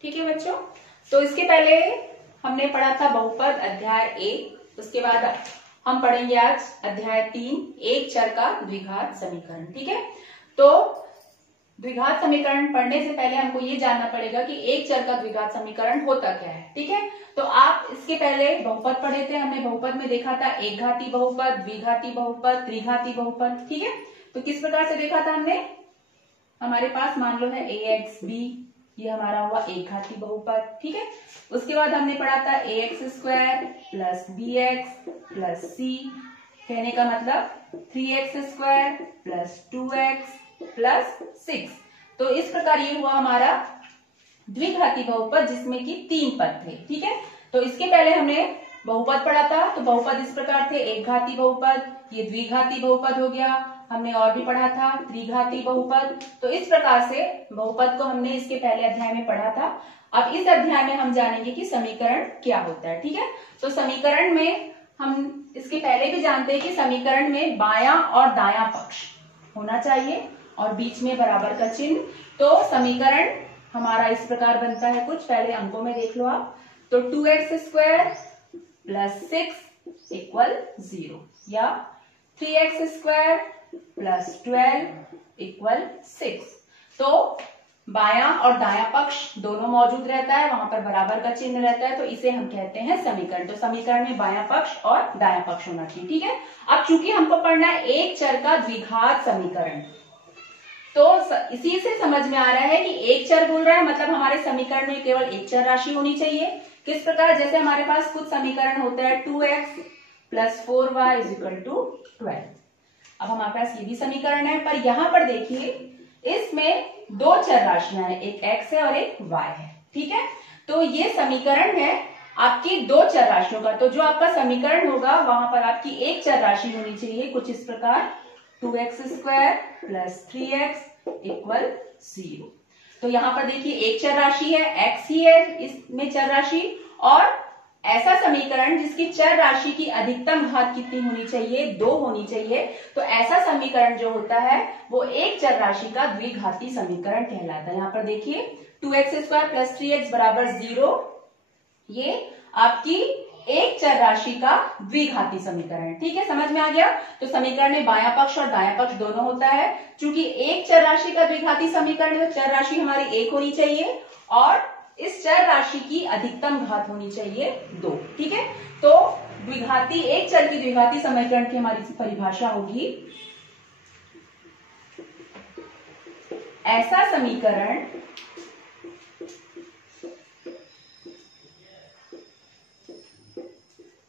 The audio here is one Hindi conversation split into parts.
ठीक है बच्चों, तो इसके पहले हमने पढ़ा था बहुपद अध्याय 1, उसके बाद हम पढ़ेंगे आज अध्याय 3, एक चर का द्विघात समीकरण। ठीक है, तो द्विघात समीकरण पढ़ने से पहले हमको ये जानना पड़ेगा कि एक चर का द्विघात समीकरण होता क्या है। ठीक है, तो आप इसके पहले बहुपद पढ़े थे, हमने बहुपद में देखा था एक घाती बहुपद, द्विघाती बहुपद, त्रिघाती बहुपद। ठीक है, तो किस प्रकार से देखा था हमने, हमारे पास मान लो है ax b, ये हमारा हुआ एक घाती बहुपद। ठीक है, उसके बाद हमने पढ़ा था ax² plus bx plus c, कहने का मतलब 3x² प्लस 2x प्लस 6। तो इस प्रकार ये हुआ हमारा द्विघाती बहुपद जिसमें कि 3 पद थे। ठीक है, तो इसके पहले हमने बहुपद पढ़ा था, तो बहुपद इस प्रकार थे एक घाती बहुपद, ये द्विघाती बहुपद हो गया। हमने और भी पढ़ा था त्रिघाती बहुपद। तो इस प्रकार से बहुपद को हमने इसके पहले अध्याय में पढ़ा था। अब इस अध्याय में हम जानेंगे कि समीकरण क्या होता है। ठीक है, तो समीकरण में हम इसके पहले भी जानते हैं कि समीकरण में बायां और दायां पक्ष होना चाहिए और बीच में बराबर का चिन्ह। तो समीकरण हमारा इस प्रकार बनता है, कुछ पहले अंकों में देख लो आप। तो 2x² प्लस 6 इक्वल 0 या 3x² प्लस 12 इक्वल 6। तो बायां और दायां पक्ष दोनों मौजूद रहता है, वहां पर बराबर का चिन्ह रहता है, तो इसे हम कहते हैं समीकरण। तो समीकरण में बायां पक्ष और दायां पक्ष होना चाहिए। ठीक है, अब चूंकि हमको पढ़ना है एक चर का द्विघात समीकरण, तो इसी से समझ में आ रहा है कि एक चर बोल रहा है मतलब हमारे समीकरण में केवल एक चर राशि होनी चाहिए। किस प्रकार, जैसे हमारे पास कुछ समीकरण होता है 2x plus 4y is equal to 12। अब हमारे पास ये भी समीकरण है, पर यहां पर देखिए इसमें दो चर राशियां हैं, एक x है और एक y है। ठीक है, तो ये समीकरण है आपकी दो चर राशियों का। तो जो आपका समीकरण होगा वहां पर आपकी एक चर राशि होनी चाहिए, कुछ इस प्रकार 2x² प्लस 3x इक्वल 0। तो यहां पर देखिए एक चर राशि है, x ही है इसमें चर राशि, और ऐसा समीकरण जिसकी चर राशि की अधिकतम घात कितनी होनी चाहिए, 2 होनी चाहिए। तो ऐसा समीकरण जो होता है वो एक चर राशि का द्विघाती समीकरण कहलाता है। यहाँ पर देखिए 2x² प्लस 3x बराबर 0, ये आपकी एक चर राशि का द्विघाती समीकरण। ठीक है, समझ में आ गया। तो समीकरण में बायां पक्ष और दायां पक्ष दोनों होता है। चूंकि एक चर राशि का द्विघाती समीकरण है तो चर राशि हमारी एक होनी चाहिए और इस चर राशि की अधिकतम घात होनी चाहिए 2। ठीक है, तो द्विघाती एक चर की द्विघाती समीकरण की हमारी परिभाषा होगी, ऐसा समीकरण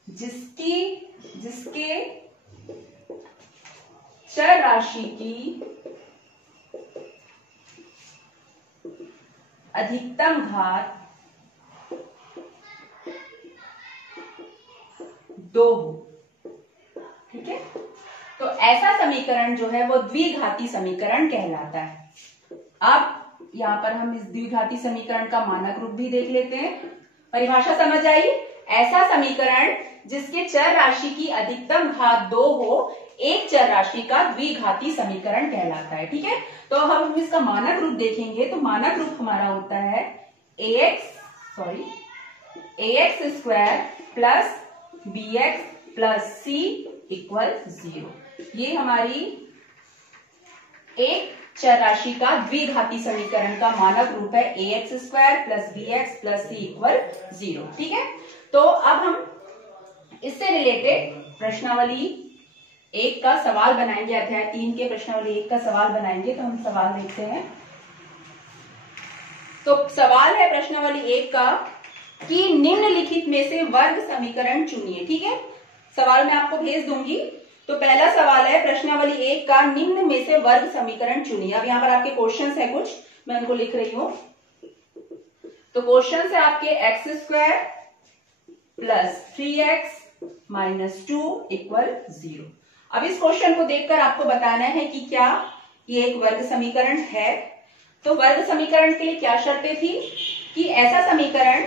जिसके चर राशि की अधिकतम घात 2 हो। ठीक है, तो ऐसा समीकरण जो है वो द्विघाती समीकरण कहलाता है। अब यहां पर हम इस द्विघाती समीकरण का मानक रूप भी देख लेते हैं। परिभाषा समझ आई, ऐसा समीकरण जिसके चर राशि की अधिकतम घात 2 हो, एक चर राशि का द्विघाती समीकरण कहलाता है। ठीक है, तो हम इसका मानक रूप देखेंगे, तो मानक रूप हमारा होता है ax² plus bx plus c equal 0। ये हमारी एक चर राशि का द्विघाती समीकरण का मानक रूप है, ax² plus bx plus c equal 0। ठीक है, तो अब हम इससे रिलेटेड प्रश्नावली 1 का सवाल बनाएंगे, अध्याय 3 के प्रश्नावली 1 का सवाल बनाएंगे। तो हम सवाल देखते हैं। तो सवाल है प्रश्नावली 1 का कि निम्नलिखित में से वर्ग समीकरण चुनिए। ठीक है, सवाल मैं आपको भेज दूंगी। तो पहला सवाल है प्रश्नावली 1 का निम्न में से वर्ग समीकरण चुनिए। अब यहाँ पर आपके क्वेश्चंस है कुछ, मैं उनको लिख रही हूं। तो क्वेश्चंस है आपके x² plus 3x minus 2 equal 0। अब इस क्वेश्चन को देखकर आपको बताना है कि क्या ये एक वर्ग समीकरण है। तो वर्ग समीकरण के लिए क्या शर्तें थी कि ऐसा समीकरण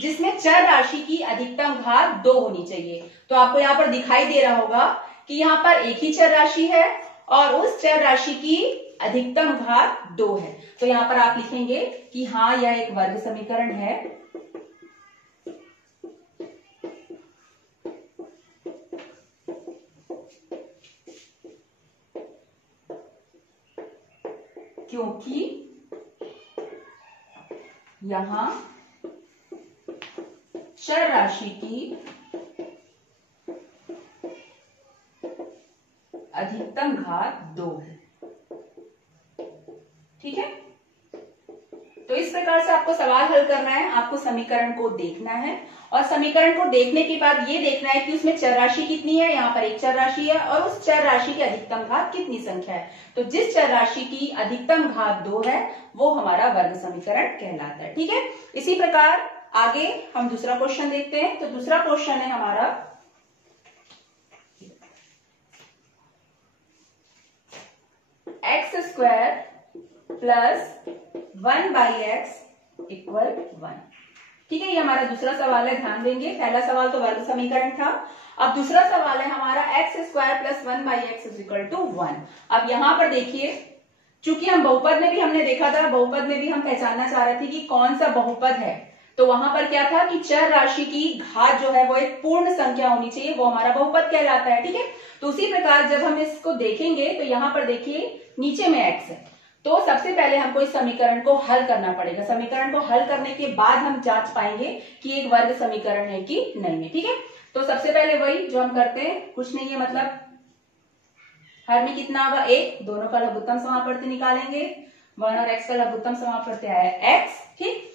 जिसमें चर राशि की अधिकतम घात 2 होनी चाहिए। तो आपको यहाँ पर दिखाई दे रहा होगा कि यहाँ पर एक ही चर राशि है और उस चर राशि की अधिकतम घात 2 है। तो यहाँ पर आप लिखेंगे कि हाँ यह एक वर्ग समीकरण है, क्योंकि यहां चर राशि की अधिकतम घात 2 है। ठीक है, तो इस प्रकार से आपको सवाल हल करना है। आपको समीकरण को देखना है और समीकरण को देखने के बाद ये देखना है कि उसमें चर राशि कितनी है। यहाँ पर एक चर राशि है और उस चर राशि की अधिकतम घात कितनी संख्या है। तो जिस चर राशि की अधिकतम घात 2 है वो हमारा वर्ग समीकरण कहलाता है। ठीक है, इसी प्रकार आगे हम दूसरा क्वेश्चन देखते हैं। तो दूसरा क्वेश्चन है हमारा x square plus 1/x equal 1। ठीक है, ये हमारा दूसरा सवाल है, ध्यान देंगे। पहला सवाल तो वर्ग समीकरण था, अब दूसरा सवाल है हमारा x square plus 1/x equal to 1। अब यहां पर देखिए, चूंकि हम बहुपद में भी हमने देखा था, बहुपद में भी हम पहचानना चाह रहे थे कि कौन सा बहुपद है। तो वहां पर क्या था कि चर राशि की घात जो है वो एक पूर्ण संख्या होनी चाहिए, वो हमारा बहुपद कहलाता है। ठीक है, तो उसी प्रकार जब हम इसको देखेंगे तो यहाँ पर देखिए नीचे में x है, तो सबसे पहले हमको इस समीकरण को हल करना पड़ेगा। समीकरण को हल करने के बाद हम जांच पाएंगे कि एक वर्ग समीकरण है कि नहीं है। ठीक है, तो सबसे पहले वही जो हम करते हैं, कुछ नहीं है, मतलब हर में कितना होगा 1, दोनों का लघुत्तम समापवर्ती निकालेंगे, 1 और x का लघुत्तम समापवर्ती आया x। ठीक,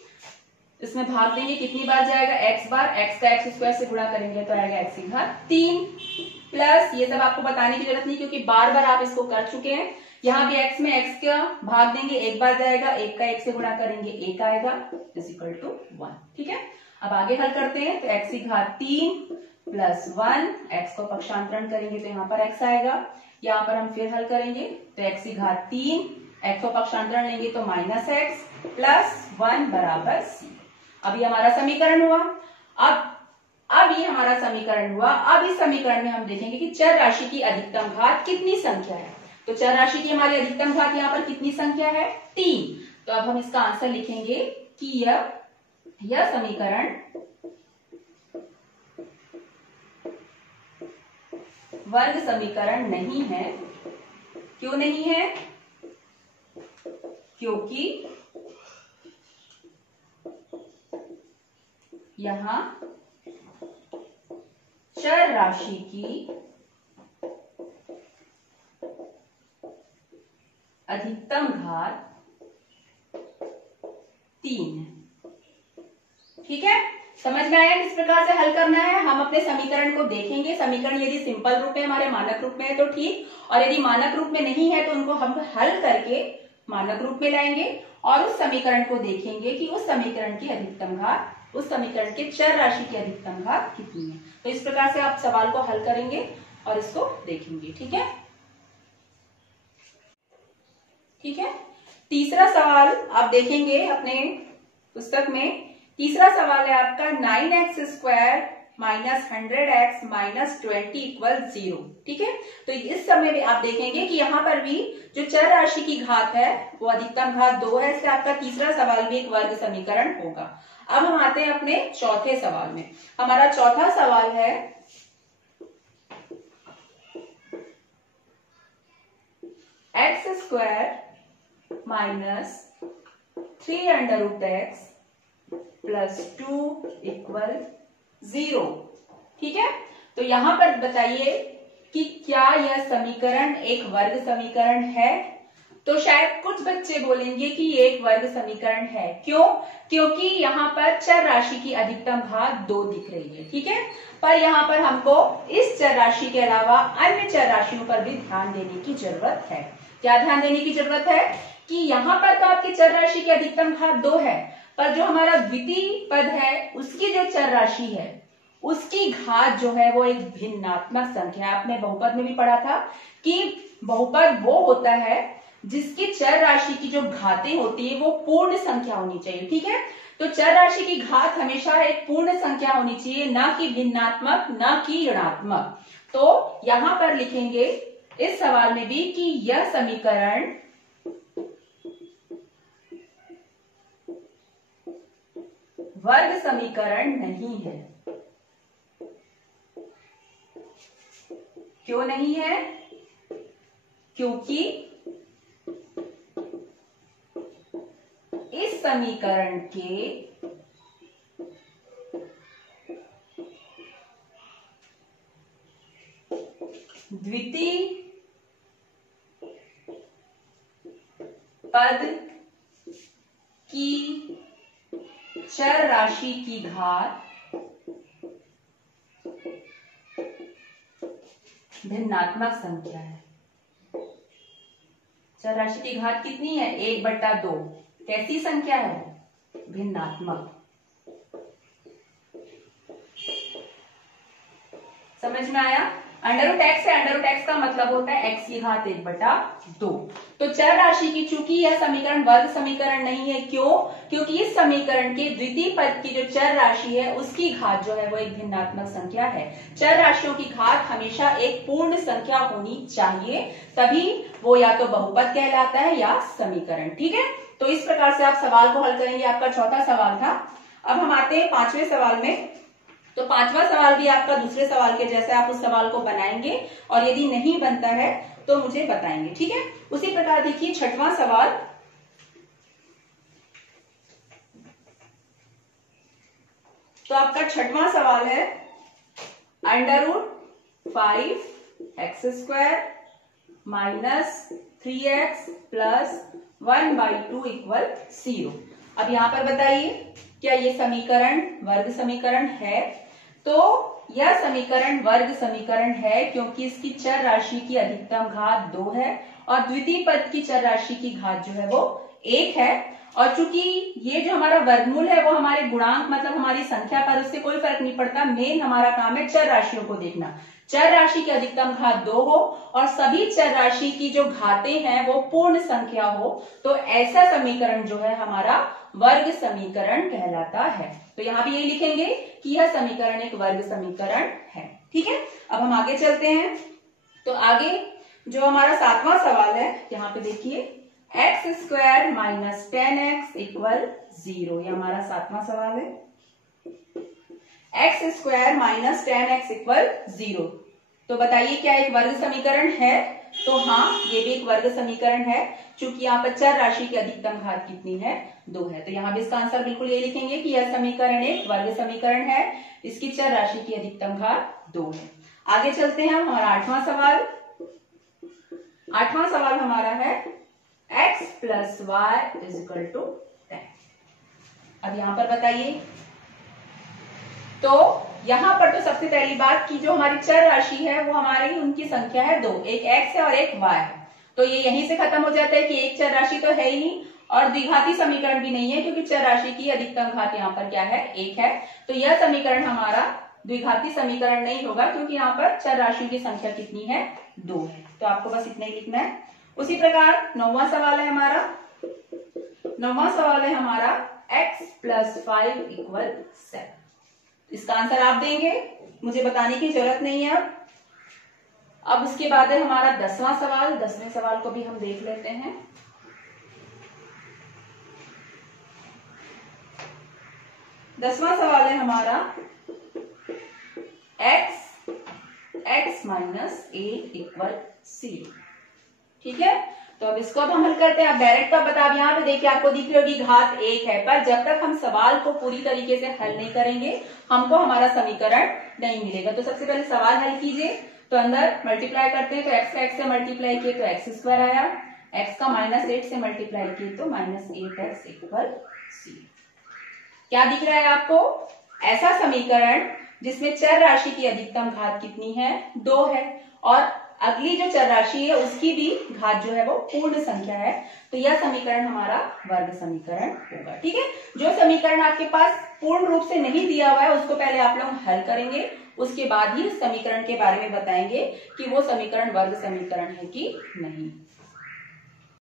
इसमें भाग देंगे, कितनी बार जाएगा x बार, x का x स्क्वायर से गुणा करेंगे तो आएगा x की घात 3 प्लस, ये सब आपको बताने की जरूरत नहीं क्योंकि बार बार आप इसको कर चुके हैं। यहाँ भी x में x का भाग देंगे, एक बार जाएगा, 1 का 1 से गुणा करेंगे 1 आएगा इज इक्वल टू 1। ठीक है, अब आगे हल करते हैं। तो x की घात 3 प्लस 1, x को पक्षांतरण करेंगे तो यहाँ पर x आएगा। यहाँ पर हम फिर हल करेंगे तो x की घात 3, x को पक्षांतरण लेंगे तो माइनस x प्लस 1 बराबर c। अब ये हमारा समीकरण हुआ। अब ये हमारा समीकरण हुआ। अब इस समीकरण में हम देखेंगे कि चर राशि की अधिकतम घात कितनी संख्या है। तो चर राशि की हमारी अधिकतम घात यहाँ पर कितनी संख्या है 3। तो अब हम इसका आंसर लिखेंगे कि यह समीकरण वर्ग समीकरण नहीं है। क्यों नहीं है? क्योंकि यहां चर राशि की अधिकतम घात 3 है। ठीक है, समझ में आया किस प्रकार से हल करना है। हम अपने समीकरण को देखेंगे, समीकरण यदि सिंपल रूप में हमारे मानक रूप में है तो ठीक, और यदि मानक रूप में नहीं है तो उनको हम हल करके मानक रूप में लाएंगे और उस समीकरण को देखेंगे कि उस समीकरण की अधिकतम घात, उस समीकरण के चर राशि की अधिकतम घात कितनी है। तो इस प्रकार से आप सवाल को हल करेंगे और इसको देखेंगे। ठीक है, ठीक है। तीसरा सवाल आप देखेंगे अपने पुस्तक में। तीसरा सवाल है आपका 9x square minus 100x minus 20 equal 0। ठीक है, तो इस समय भी आप देखेंगे कि यहाँ पर भी जो चर राशि की घात है वो अधिकतम घात 2 है, इसलिए आपका तीसरा सवाल भी एक वर्ग समीकरण होगा। अब हम आते हैं अपने चौथे सवाल में। हमारा चौथा सवाल है x square minus 3√x plus 2 equal 0। ठीक है, तो यहां पर बताइए कि क्या यह समीकरण एक वर्ग समीकरण है। तो शायद कुछ बच्चे बोलेंगे कि ये एक वर्ग समीकरण है। क्यों? क्योंकि यहाँ पर चर राशि की अधिकतम घात 2 दिख रही है। ठीक है, पर यहाँ पर हमको इस चर राशि के अलावा अन्य चर राशियों पर भी ध्यान देने की जरूरत है। क्या ध्यान देने की जरूरत है कि यहाँ पर तो आपकी चर राशि की अधिकतम घात 2 है, पर जो हमारा द्वितीय पद है उसकी जो चर राशि है उसकी घात जो है वो एक भिन्नात्मक संख्या है। आपने बहुपद में भी पढ़ा था कि बहुपद वो होता है जिसकी चर राशि की जो घातें होती है वो पूर्ण संख्या होनी चाहिए। ठीक है, तो चर राशि की घात हमेशा एक पूर्ण संख्या होनी चाहिए, ना कि भिन्नात्मक, ना कि ऋणात्मक। तो यहां पर लिखेंगे इस सवाल में भी कि यह समीकरण वर्ग समीकरण नहीं है। क्यों नहीं है? क्योंकि इस समीकरण के द्वितीय पद की चर राशि की घात भिन्नात्मक संख्या है। चर राशि की घात कितनी है? 1/2। कैसी संख्या है? भिन्नात्मक। समझ में आया? अंडर रूट एक्स है, अंडर रूट एक्स का मतलब होता है एक्स की घात 1/2। तो चर राशि की चूंकि यह समीकरण वर्ग समीकरण नहीं है, क्यों? क्योंकि इस समीकरण के द्वितीय पद की जो चर राशि है उसकी घात जो है वो एक भिन्नात्मक संख्या है। चर राशियों की घात हमेशा एक पूर्ण संख्या होनी चाहिए, तभी वो या तो बहुपद कहलाता है या समीकरण। ठीक है, तो इस प्रकार से आप सवाल को हल करेंगे। आपका चौथा सवाल था। अब हम आते हैं 5वें सवाल में। तो 5वां सवाल भी आपका दूसरे सवाल के जैसे आप उस सवाल को बनाएंगे और यदि नहीं बनता है तो मुझे बताएंगे। ठीक है, उसी प्रकार देखिए 6वां सवाल। तो आपका 6वां सवाल है under root 5x² minus 3x plus 1/2 equal 0। अब यहां पर बताइए क्या ये समीकरण वर्ग समीकरण है? तो यह समीकरण वर्ग समीकरण है क्योंकि इसकी चर राशि की अधिकतम घात 2 है और द्वितीय पद की चर राशि की घात जो है वो 1 है। और चूंकि ये जो हमारा वर्गमूल है वो हमारे गुणांक मतलब हमारी संख्या पर उससे कोई फर्क नहीं पड़ता। मेन हमारा काम है चर राशियों को देखना। चर राशि की अधिकतम घात 2 हो और सभी चर राशि की जो घातें हैं वो पूर्ण संख्या हो, तो ऐसा समीकरण जो है हमारा वर्ग समीकरण कहलाता है। तो यहां भी यही लिखेंगे कि यह समीकरण एक वर्ग समीकरण है। ठीक है, अब हम आगे चलते हैं। तो आगे जो हमारा 7वां सवाल है, यहाँ पे देखिए x² माइनस 10x इक्वल 0। ये हमारा 7वां सवाल है। x² minus 10x equal 0। तो बताइए क्या एक वर्ग समीकरण है? तो हाँ, ये भी एक वर्ग समीकरण है चूंकि यहाँ पर चर राशि की अधिकतम घात कितनी है? 2 है। तो यहाँ भी इसका आंसर बिल्कुल ये लिखेंगे कि यह समीकरण एक वर्ग समीकरण है, इसकी चर राशि की अधिकतम घात 2 है। आगे चलते हैं हमारा 8वां सवाल। 8वां सवाल हमारा है x plus y is equal to 10। अब यहां पर बताइए। तो यहां पर तो सबसे पहली बात कि जो हमारी चर राशि है वो हमारी उनकी संख्या है 2, एक x है और एक y है। तो ये यहीं से खत्म हो जाता है कि एक चर राशि तो है ही नहीं और द्विघाती समीकरण भी नहीं है क्योंकि चर राशि की अधिकतम घात यहाँ पर क्या है? 1 है। तो यह समीकरण हमारा द्विघाती समीकरण नहीं होगा क्योंकि यहाँ पर चर राशियों की संख्या कितनी है? 2 है। तो आपको बस इतना ही लिखना है। उसी प्रकार 9वां सवाल है हमारा। 9वां सवाल है हमारा x प्लस 5 इक्वल 7। इसका आंसर आप देंगे, मुझे बताने की जरूरत नहीं है। अब उसके बाद है हमारा 10वां सवाल। 10वें सवाल को भी हम देख लेते हैं। 10वां सवाल है हमारा x माइनस 8 इक्वल 0। ठीक है, तो अब इसको अब हम हल करते हैं। अब डायरेक्ट अब बता, यहाँ पे देखिए आपको दिख रही होगी घात 1 है, पर जब तक हम सवाल को पूरी तरीके से हल नहीं करेंगे हमको हमारा समीकरण नहीं मिलेगा। तो सबसे पहले सवाल हल कीजिए। तो अंदर मल्टीप्लाई करते हैं तो x का x से मल्टीप्लाई किए तो x² आया, x का -8 से मल्टीप्लाई किए तो -8x इक्वल 0। क्या दिख रहा है आपको? ऐसा समीकरण जिसमें चर राशि की अधिकतम घात कितनी है? 2 है और अगली जो चर राशि है उसकी भी घात जो है वो पूर्ण संख्या है। तो यह समीकरण हमारा वर्ग समीकरण होगा। ठीक है, जो समीकरण आपके पास पूर्ण रूप से नहीं दिया हुआ है उसको पहले आप लोग हल करेंगे, उसके बाद ही उस समीकरण के बारे में बताएंगे कि वो समीकरण वर्ग समीकरण है कि नहीं।